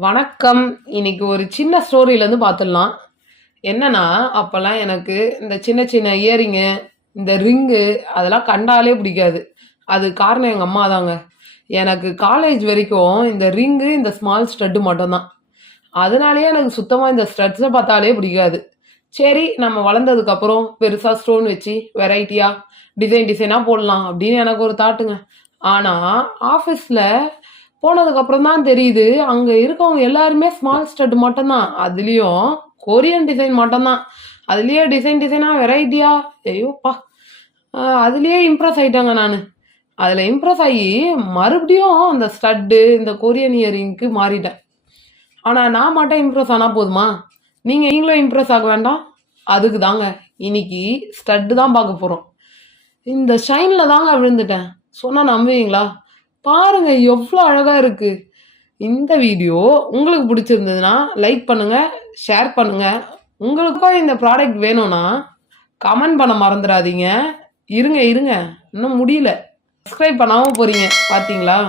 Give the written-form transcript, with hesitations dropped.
வணக்கம். இன்னைக்கு ஒரு சின்ன ஸ்டோரியிலேருந்து பார்த்துடலாம். என்னன்னா, அப்போல்லாம் எனக்கு இந்த சின்ன சின்ன இயரிங்கு, இந்த ரிங்கு அதெல்லாம் கண்டாலே பிடிக்காது. அது காரணம் எங்க அம்மா தாங்க. எனக்கு காலேஜ் வரைக்கும் இந்த ரிங்கு, இந்த ஸ்மால் ஸ்டட்டு மட்டும் தான். அதனாலேயே எனக்கு சுத்தமா இந்த ஸ்டட்ஸ பார்த்தாலே பிடிக்காது. சரி, நம்ம வளர்ந்ததுக்கப்புறம் பெருசா ஸ்டோன் வச்சு வெரைட்டியா டிசைனா போடலாம் அப்படின்னு எனக்கு ஒரு தாட்டுங்க. ஆனா, ஆஃபீஸ்ல போனதுக்கப்புறம் தான் தெரியுது, அங்க இருக்கவங்க எல்லாருமே ஸ்மால் ஸ்டட் மட்டும் தான். அதுலயும் கொரியன் டிசைன் மட்டும் தான். அதுலயே டிசைனா வெரைட்டியா ஐயோப்பா! அதுலயே இம்ப்ரெஸ் ஆயிட்டேங்க நானு. அதுல இம்ப்ரெஸ் ஆயி மறுபடியும் அந்த ஸ்டட்டு, இந்த கொரியன் இயரிங்க்கு மாறிட்டேன். ஆனா நான் மட்டும் இம்ப்ரெஸ் ஆனா போதுமா? நீங்களும் இம்ப்ரெஸ் ஆக வேண்டாம்? அதுக்கு தாங்க இன்னைக்கு ஸ்டட் தான் பார்க்க போறோம். இந்த ஷைன்ல தாங்க விழுந்துட்டேன். சொன்னா நம்புவீங்களா? பாருங்க எவ்வளோ அழகா இருக்கு. இந்த வீடியோ உங்களுக்கு பிடிச்சிருந்ததுன்னா லைக் பண்ணுங்க, ஷேர் பண்ணுங்க. உங்களுக்கும் இந்த ப்ராடக்ட் வேணும்னா கமெண்ட் பண்ண மறந்துடாதீங்க. இருங்க இன்னும் முடியல. சப்ஸ்கிரைப் பண்ணாம போறீங்க பார்த்தீங்களா?